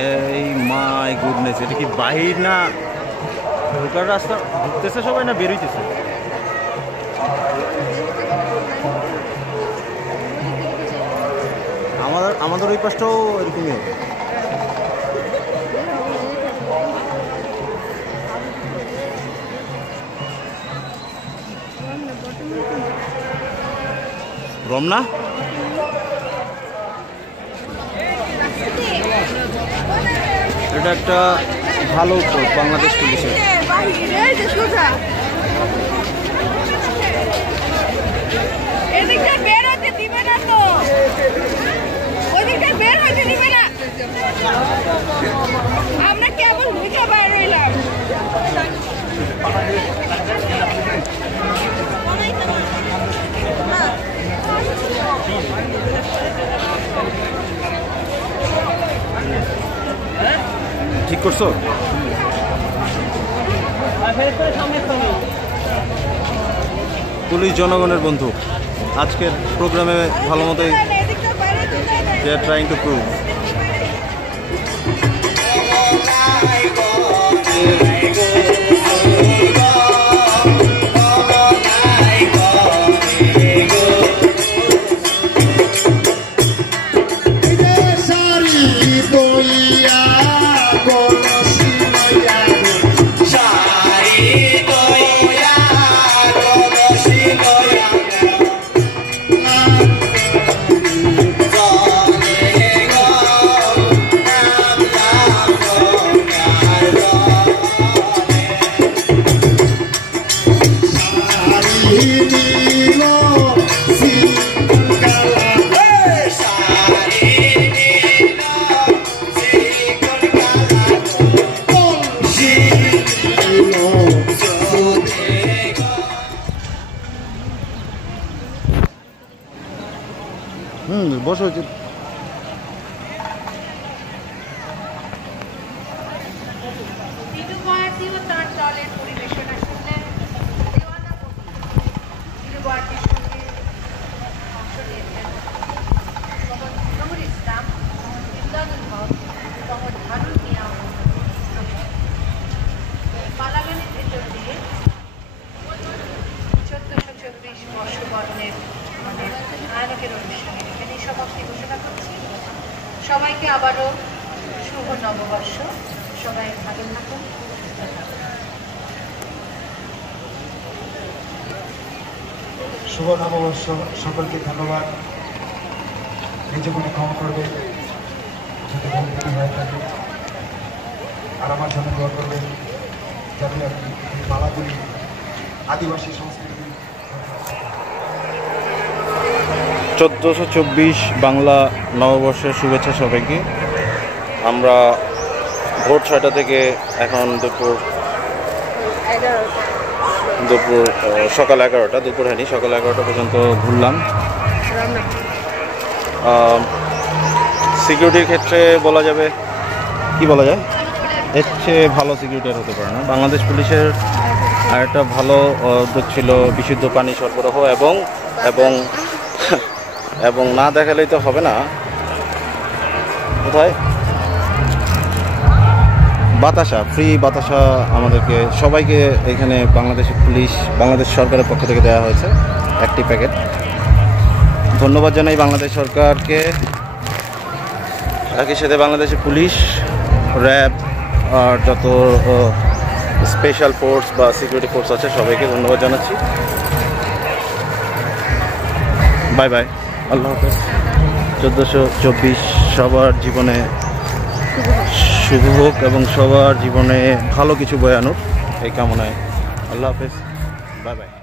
এই my goodness, এটা কি বাহির না ঢোকার রাস্তা? ঢুকতেছে সবাই না বেরোইতেছে? আমাদের ওই পাশটাও এরকমই হবে। রমনা এটা একটা ভালো উদ্যোগ বাংলাদেশ পুলিশের। আমরা কেবল ঢুকে বাইরে রইলাম। ঠিক করছো? পুলিশ জনগণের বন্ধু। আজকের প্রোগ্রামে ভালো মতোই they are trying to prove. বসো। সবাইকে আবারও শুভ নববর্ষ। সবাই ভালো থাকুন। শুভ নববর্ষ। সকলকে ধন্যবাদ। নিজে মনে ক্ষমা করবে যদি ভুল হয়ে থাকে, আর আমার জন্য দোয়া করবে যাতে আপনি এই মালাগুলি আদিবাসী সংস্কৃতি 1424 বাংলা নববর্ষের শুভেচ্ছা সবাইকে। আমরা ভোর 6টা থেকে এখন দুপুর সকাল 11টা, দুপুর হয়নি, সকাল 11টা পর্যন্ত ঘুরলাম। সিকিউরিটির ক্ষেত্রে বলা যাবে, কি বলা যায়, এর চেয়ে ভালো সিকিউরিটি আর হতে পারে না। বাংলাদেশ পুলিশের আরেকটা ভালো উদ্যোগ ছিল বিশুদ্ধ পানি সরবরাহ এবং এবং এবং না দেখালেই তো হবে না। কোথায় বাতাসা, ফ্রি বাতাসা আমাদেরকে সবাইকে এখানে বাংলাদেশ সরকারের পক্ষ থেকে দেওয়া হয়েছে একটি প্যাকেট। ধন্যবাদ জানাই বাংলাদেশ সরকারকে, একই সাথে বাংলাদেশের পুলিশ, র্যাব আর যত স্পেশাল ফোর্স বা সিকিউরিটি ফোর্স আছে সবাইকে ধন্যবাদ জানাচ্ছি। বাই বাই, আল্লাহ হাফেজ। 1424 সবার জীবনে শুভ হোক এবং সবার জীবনে ভালো কিছু বয়ে আনুক এই কামনায়। আল্লাহ হাফেজ, বাই বাই।